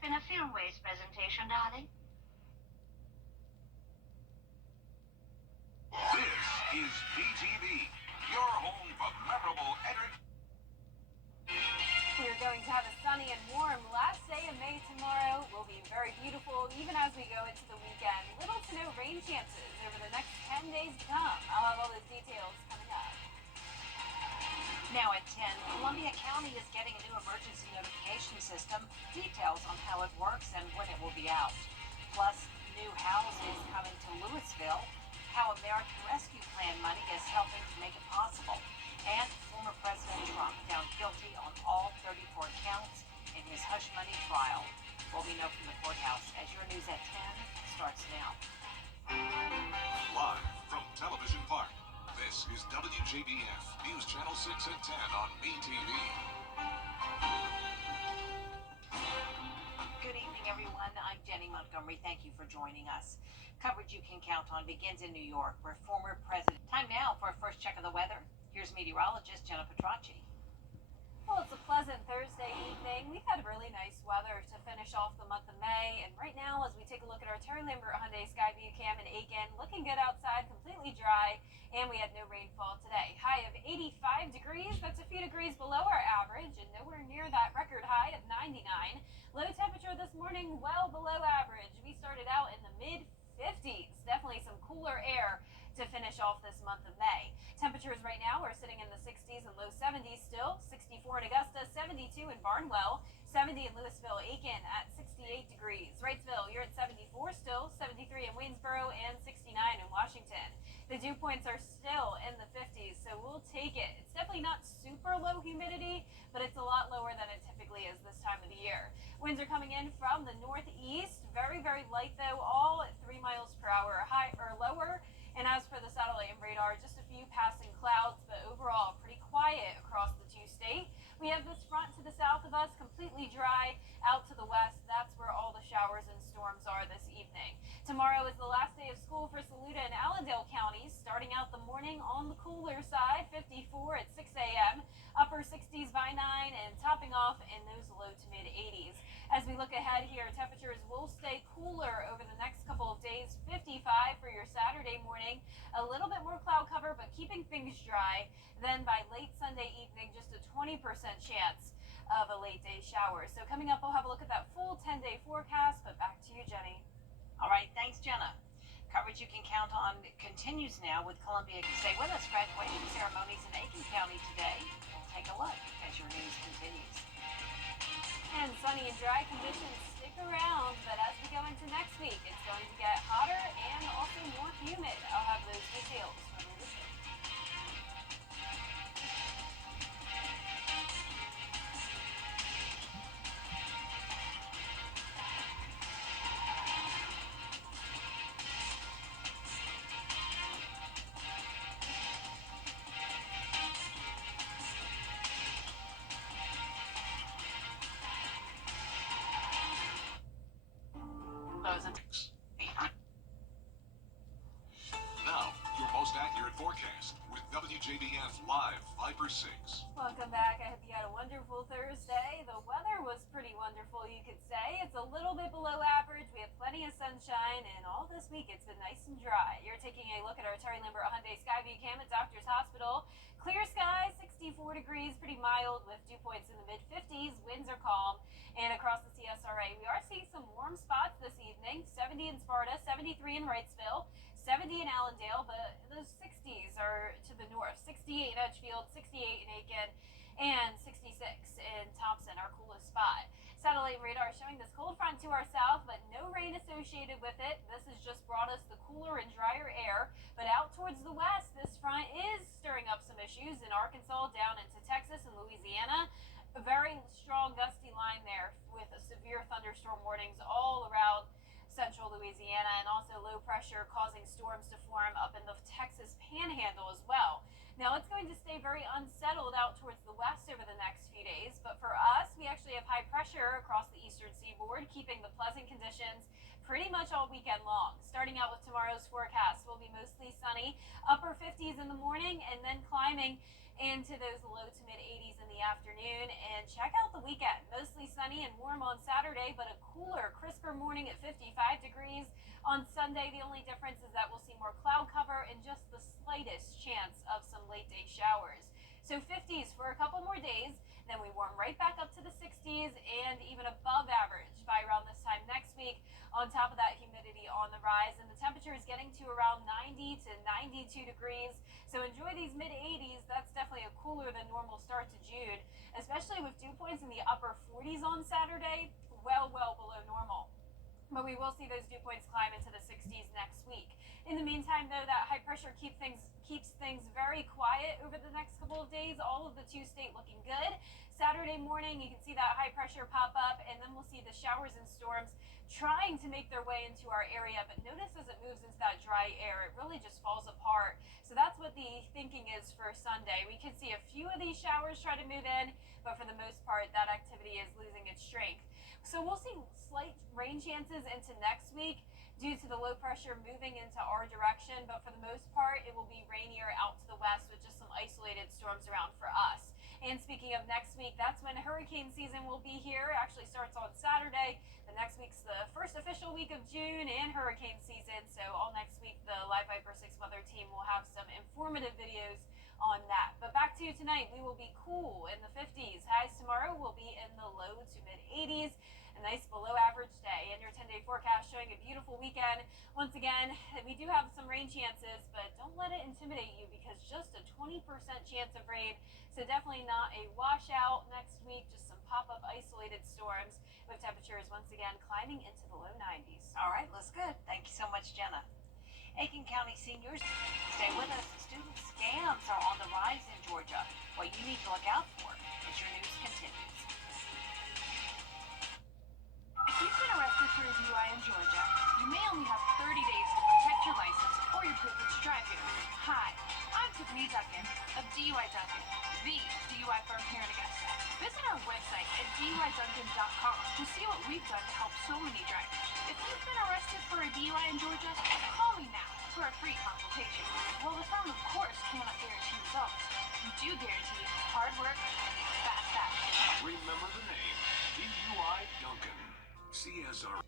been a film-based presentation, darling. This is BTV, your home for memorable entertainment. We're going to have a sunny and warm last day of May tomorrow. Will be very beautiful even as we go into the weekend. Little to no rain chances over the next 10 days to come. I'll have all those details coming up. Now at 10, Columbia County is getting a new emergency notification system. Details on how it works and when it will be out. Plus, new housing coming to Louisville. How American Rescue Plan money is helping to make it possible. And former President Trump found guilty on all 34 counts in his hush money trial. What we know from the courthouse as your news at 10 starts now. Live from Television Park, this is WJBF News Channel 6 at 10 on BTV. Good evening, everyone. I'm Jenny Montgomery. Thank you for joining us. Coverage you can count on begins in New York, where former President... Time now for a first check of the weather. Here's meteorologist Jenna Petracci. Well, it's a pleasant Thursday evening. We've had really nice weather to finish off the month of May. And right now, as we take a look at our Terry Lambert Hyundai Skyview Cam in Aiken, looking good outside, completely dry, and we had no rainfall today. High of 85 degrees. That's a few degrees below our average and nowhere near that record high of 99. Low temperature this morning, well below average. We started out in the mid-50s. Definitely some cooler air to finish off this month of May. Temperatures right now are sitting in the 60s and low 70s still. 64 in Augusta, 72 in Barnwell, 70 in Louisville, Aiken at 68 degrees. Wrightsville, you're at 74 still, 73 in Waynesboro, and 69 in Washington. The dew points are still in the 50s, so we'll take it. It's definitely not super low humidity, but it's a lot lower than it typically is this time of the year. Winds are coming in from the northeast, very, very light though, all at 3 miles per hour, high or lower. And as for the satellite and radar, just a few passing clouds, but overall pretty quiet across the two-state. We have this front to the south of us, completely dry. Out to the west, that's where all the showers and storms are this evening. Tomorrow is the last day of school for Saluda and Allendale counties, starting out the morning on the cooler side, 54 at 6 a.m., upper 60s by 9, and topping off in those low to mid 80s. As we look ahead here, temperatures will stay cooler over the next couple of days. 55 for your Saturday morning. A little bit more cloud cover, but keeping things dry. Then by late Sunday evening, just a 20% chance of a late day shower. So coming up, we'll have a look at that full 10-day forecast, but back to you, Jenny. All right, thanks, Jenna. Coverage you can count on continues now with Columbia. Stay with us. Graduation ceremonies in Aiken County today. We'll take a look as your news continues. And sunny and dry conditions stick around, but as we go into next week, it's going to get hotter and also more humid. I'll have those details when we return. Now, your most accurate forecast with WJBF Live Viper 6. Welcome back. I hope you had a wonderful Thursday. The weather was pretty wonderful, you could say. It's a little bit below average. We have plenty of sunshine, and all this week it's been nice and dry. You're taking a look at our Terry Lambert Hyundai Skyview Cam at Doctor's Hospital. Clear skies, 64 degrees, pretty mild with dew points in the mid-50s. Winds are calm. And across the CSRA, we are seeing some warm spots this evening. 70 in Sparta, 73 in Wrightsville, 70 in Allendale, but those 60s are to the north. 68 in Edgefield, 68 in Aiken, and 66 in Thompson, our coolest spot. Satellite radar showing this cold front to our south, but no rain associated with it. This has just brought us the cooler and drier air. But out towards the west, this front is stirring up some issues in Arkansas, down into Texas and Louisiana. A very strong gusty line there with severe thunderstorm warnings all around central Louisiana, and also low pressure causing storms to form up in the Texas panhandle as well. Now it's going to stay very unsettled out towards the west over the next few days, but for us, we actually have high pressure across the eastern seaboard, keeping the pleasant conditions pretty much all weekend long. Starting out with tomorrow's forecast, will be mostly sunny, upper 50s in the morning, and then climbing into those low to mid 80s in the afternoon. And check out the weekend. mostly sunny and warm on Saturday, but a cooler, crisper morning at 55 degrees. On Sunday, the only difference is that we'll see more cloud cover and just the slightest chance of some late day showers. So 50s for a couple more days, then we warm right back up to the 60s and even above average by around this time next week. On top of that, humidity on the rise, and the temperature is getting to around 90 to 92 degrees. So enjoy these mid 80s. That's definitely a cooler than normal start to June, especially with dew points in the upper 40s on Saturday, well below normal. But we will see those dew points climb into the 60s next week. In the meantime, though, that high pressure keeps things very quiet over the next couple of days. All of the two-state looking good. Saturday morning, you can see that high pressure pop up, and then we'll see the showers and storms trying to make their way into our area. But notice as it moves into that dry air, it really just falls apart. So that's what the thinking is for Sunday. We could see a few of these showers try to move in, but for the most part, that activity is losing its strength. So we'll see slight rain chances into next week due to the low pressure moving into our direction, but for the most part, it will be rainier out to the west with just some isolated storms around for us. And speaking of next week, that's when hurricane season will be here. It actually starts on Saturday. The next week's the first official week of June and hurricane season. So all next week, the Live Viper 6 weather team will have some informative videos on that. But back to you tonight, we will be cool in the 50s. Highs tomorrow will be in the low to mid 80s. A nice below average day, and your 10-day forecast showing a beautiful weekend. Once again, we do have some rain chances, but don't let it intimidate you because just a 20% chance of rain. So definitely not a washout next week, just some pop-up isolated storms with temperatures once again climbing into the low 90s. All right, looks good. Thank you so much, Jenna. Aiken County seniors, stay with us. Student scams are on the rise in Georgia. What you need to look out for as your news continues. If you've been arrested for a DUI in Georgia, you may only have 30 days to protect your license or your privilege to drive here. Hi, I'm Tiffany Duncan of DUI Duncan, the DUI firm here in Augusta. Visit our website at DUIDuncan.com to see what we've done to help so many drivers. If you've been arrested for a DUI in Georgia, call me now for a free consultation. While the firm, of course, cannot guarantee results, we do guarantee hard work, fast action. Remember the name, DUI Duncan. CSR.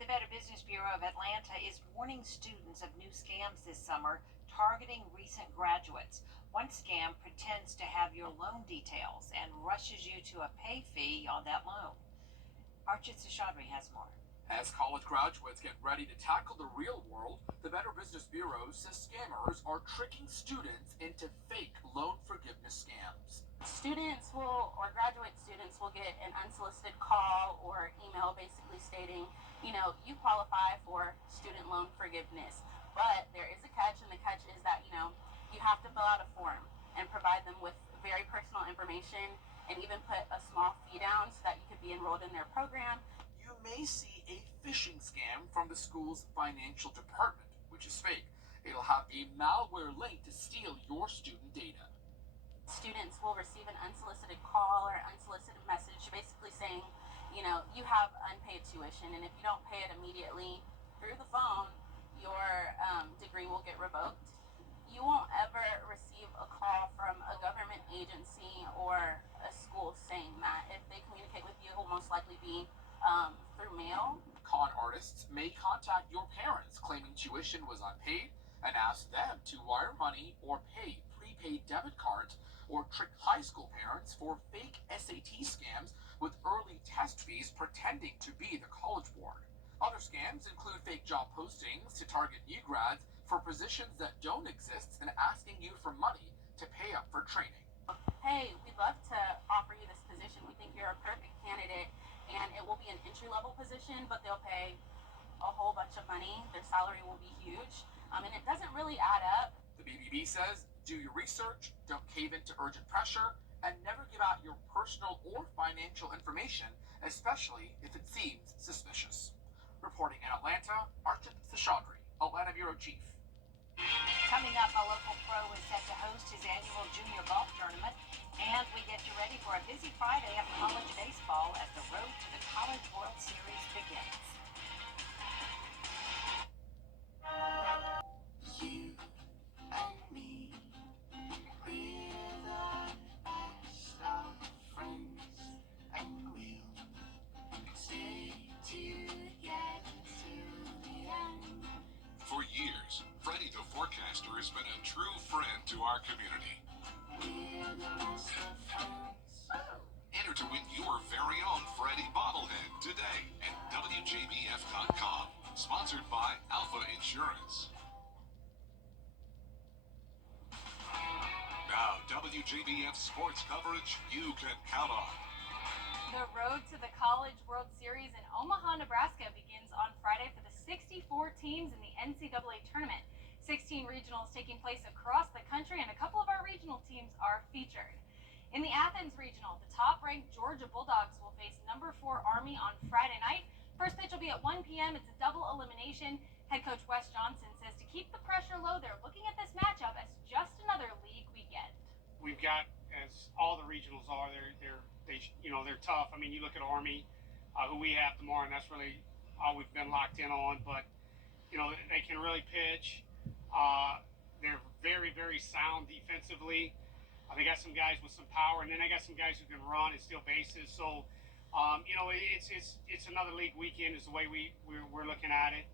The Better Business Bureau of Atlanta is warning students of new scams this summer targeting recent graduates. One scam pretends to have your loan details and rushes you to a pay fee on that loan. Archit Seshadri has more. As college graduates get ready to tackle the real world, the Better Business Bureau says scammers are tricking students into fake loan forgiveness scams. Students or graduate students will get an unsolicited call or email basically stating, you qualify for student loan forgiveness. But there is a catch, and the catch is that, you have to fill out a form and provide them with very personal information and even put a small fee down so that you could be enrolled in their program. You may see a phishing scam from the school's financial department, which is fake. It'll have a malware link to steal your student data. Students will receive an unsolicited call or unsolicited message basically saying, you have unpaid tuition, and if you don't pay it immediately through the phone, your degree will get revoked. You won't ever receive a call from a government agency or a school saying that. If they communicate with you, it will most likely be through mail. Con artists may contact your parents claiming tuition was unpaid and ask them to wire money or pay prepaid debit cards, or trick high school parents for fake SAT scams with early test fees pretending to be the College Board. Other scams include fake job postings to target new grads for positions that don't exist and asking you for money to pay up for training. Hey, we'd love to offer you this position. We think you're a perfect candidate, and it will be an entry-level position, but they'll pay a whole bunch of money. Their salary will be huge, and it doesn't really add up. The BBB says, do your research, don't cave into urgent pressure, and never give out your personal or financial information, especially if it seems suspicious. Reporting in Atlanta, Archit Seshadri, Atlanta Bureau Chief. Coming up, a local pro is set to host his annual junior golf tournament, and we get you ready for a busy Friday of college baseball as the road to the College World Series begins. You and me, we're the Enter to win your very own Freddy bobblehead today at WJBF.com. Sponsored by Alpha Insurance. Now, WJBF sports coverage you can count on. The road to the College World Series in Omaha, Nebraska begins on Friday for the 64 teams in the NCAA tournament. 16 regionals taking place across the country, and a couple of our regional teams are featured. In the Athens Regional, the top-ranked Georgia Bulldogs will face number 4 Army on Friday night. First pitch will be at 1 p.m. It's a double elimination. Head coach Wes Johnson says to keep the pressure low, they're looking at this matchup as just another league weekend. We've got, as all the regionals are, they're tough. I mean, you look at Army, who we have tomorrow, and that's really all we've been locked in on. But they can really pitch. They're very, very sound defensively. They got some guys with some power, and then they got some guys who can run and steal bases. So, it's another league weekend is the way we're looking at it.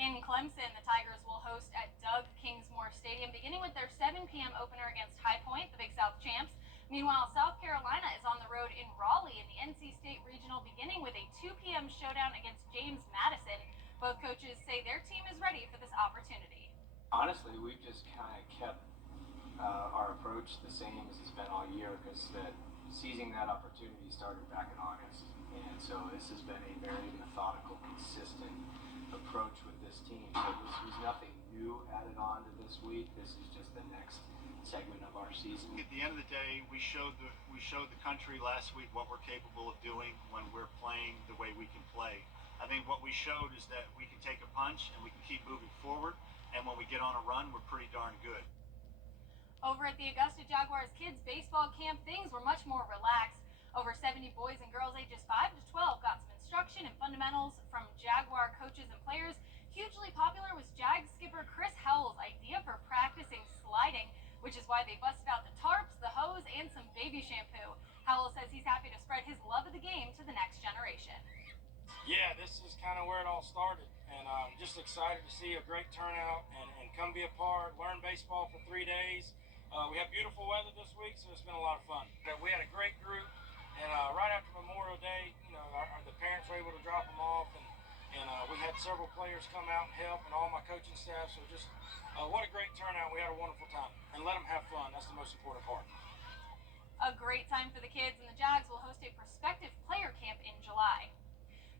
In Clemson, the Tigers will host at Doug Kingsmore Stadium, beginning with their 7 p.m. opener against High Point, the Big South champs. Meanwhile, South Carolina is on the road in Raleigh in the NC State Regional, beginning with a 2 p.m. showdown against James Madison. Both coaches say their team is ready for this opportunity. Honestly, we've just kind of kept our approach the same as it's been all year, because seizing that opportunity started back in August. And so this has been a very methodical, consistent approach with this team. So this was nothing new added on to this week. This is just the next segment of our season. At the end of the day, we showed the country last week what we're capable of doing when we're playing the way we can play. I think what we showed is that we can take a punch and we can keep moving forward. And when we get on a run, we're pretty darn good. Over at the Augusta Jaguars kids baseball camp, things were much more relaxed. Over 70 boys and girls ages 5 to 12 got some instruction and fundamentals from Jaguar coaches and players. Hugely popular was Jag skipper Chris Howell's idea for practicing sliding, which is why they busted out the tarps, the hose, and some baby shampoo. Howell says he's happy to spread his love of the game to the next generation. Yeah, this is kind of where it all started, and I'm just excited to see a great turnout and come be a part, learn baseball for 3 days. We have beautiful weather this week, so it's been a lot of fun. We had a great group, and right after Memorial Day, the parents were able to drop them off, and we had several players come out and help, and all my coaching staff. So just what a great turnout. We had a wonderful time, and let them have fun. That's the most important part. A great time for the kids, and the Jags will host a prospective player camp in July.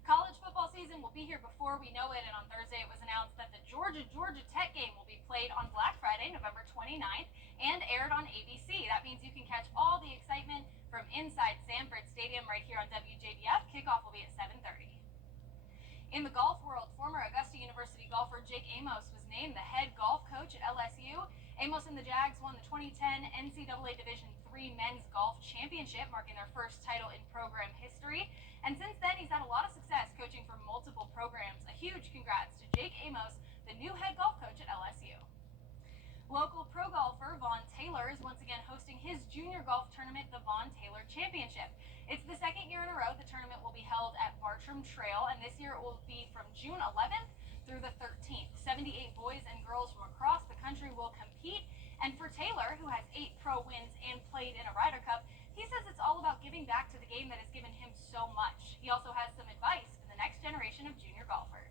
College football season will be here before we know it, and on Thursday it was announced that the Georgia Tech game will be played on Black Friday, November 29th, and aired on ABC. That means you can catch all the excitement from inside Sanford Stadium right here on WJBF. Kickoff will be at 7:30. In the golf world, former Augusta University golfer Jake Amos was named the head golf coach at LSU. Amos and the Jags won the 2010 NCAA Division III Men's Golf Championship, marking their first title in program history. And since then, he's had a lot of success coaching for multiple programs. A huge congrats to Jake Amos, the new head golf coach at LSU. Local pro golfer Vaughn Taylor is once again hosting his junior golf tournament, the Vaughn Taylor Championship. It's the second year in a row the tournament will be held at Bartram Trail, and this year it will be from June 11th through the 13th. 78 boys and girls from across the country will compete. And for Taylor, who has 8 pro wins and played in a Ryder Cup, he says it's all about giving back to the game that has given him so much. He also has some advice for the next generation of junior golfers.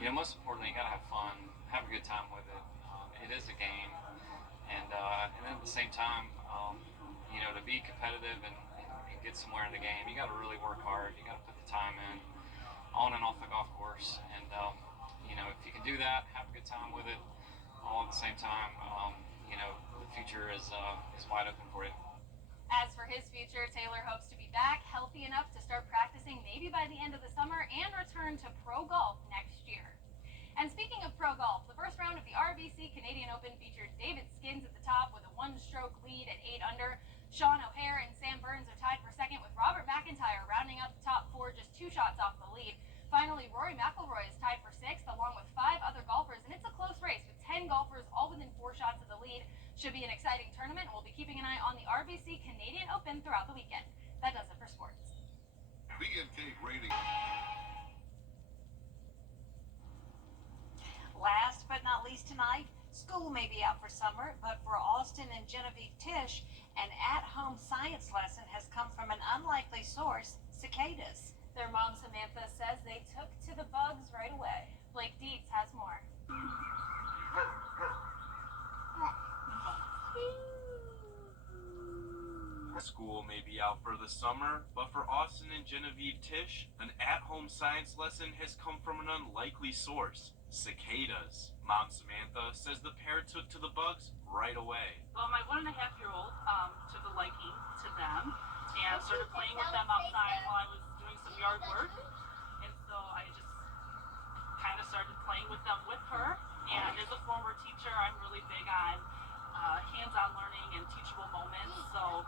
Most importantly, you gotta have fun, have a good time with it. It is a game, and at the same time, to be competitive and get somewhere in the game, you gotta really work hard. You gotta put the time in, on and off the golf course, and if you can do that, have a good time with it, all at the same time, the future is wide open for you. As for his future, Taylor hopes to be back healthy enough to start practicing maybe by the end of the summer and return to pro golf next year. And speaking of pro golf, the first round of the RBC Canadian Open featured David Skins at the top with a 1-stroke lead at 8 under. Sean O'Hare and Sam Burns are tied for second, with Robert McIntyre rounding out the top 4 just 2 shots off the lead. Finally, Rory McIlroy is tied for 6th along with 5 other golfers, and it's a close race with 10 golfers all within 4 shots of the lead. Should be an exciting tournament, and we'll be keeping an eye on the RBC Canadian Open throughout the weekend. That does it for sports. BNK rating. Last but not least tonight, School may be out for summer, but for Austin and Genevieve Tish, an at-home science lesson has come from an unlikely source, cicadas. Their mom, Samantha, says they took to the bugs right away. Blake Dietz has more. School may be out for the summer, but for Austin and Genevieve Tish, an at-home science lesson has come from an unlikely source, cicadas. Mom Samantha says the pair took to the bugs right away. Well, my 1.5-year-old took a liking to them and started playing with them outside while I was doing some yard work. And so I just kind of started playing with them with her. And as a former teacher, I'm really big on hands-on learning and teachable moments. So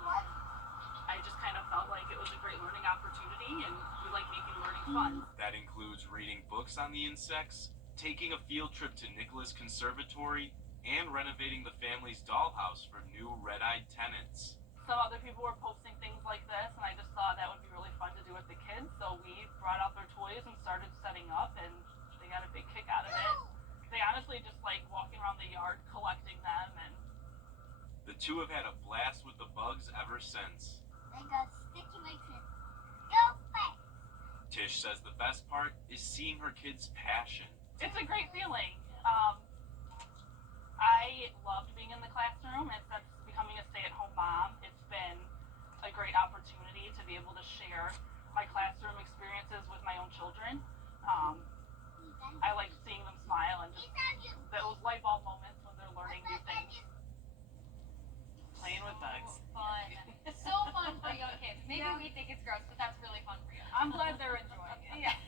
I just kind of felt like it was a great learning opportunity, and we like making learning fun. That includes reading books on the insects, taking a field trip to Nicholas Conservatory, and renovating the family's dollhouse for new red-eyed tenants. Some other people were posting things like this, and I just thought that would be really fun to do with the kids. So we brought out their toys and started setting up, and they got a big kick out of it. They honestly just like walking around the yard collecting them, and the two have had a blast with the bugs ever since. They got sticky my teeth. Go back. Tish says the best part is seeing her kids' passion. It's a great feeling. I loved being in the classroom, and since becoming a stay-at-home mom, it's been a great opportunity to be able to share my classroom experiences with my own children. I like seeing them smile and just those light bulb moments when they're learning new things. Playing with bugs. Fun. So fun for young kids. Maybe we think it's gross, but that's really fun for you. I'm glad they're enjoying it. Yeah.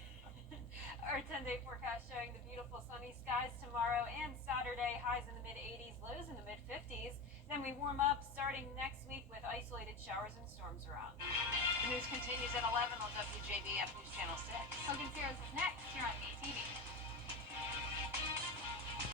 Our 10-day forecast showing the beautiful sunny skies tomorrow and Saturday, highs in the mid-80s, lows in the mid-50s. Then we warm up starting next week with isolated showers and storms around. The news continues at 11 on WJBF News Channel 6. Hogan Sears is next here on MeTV.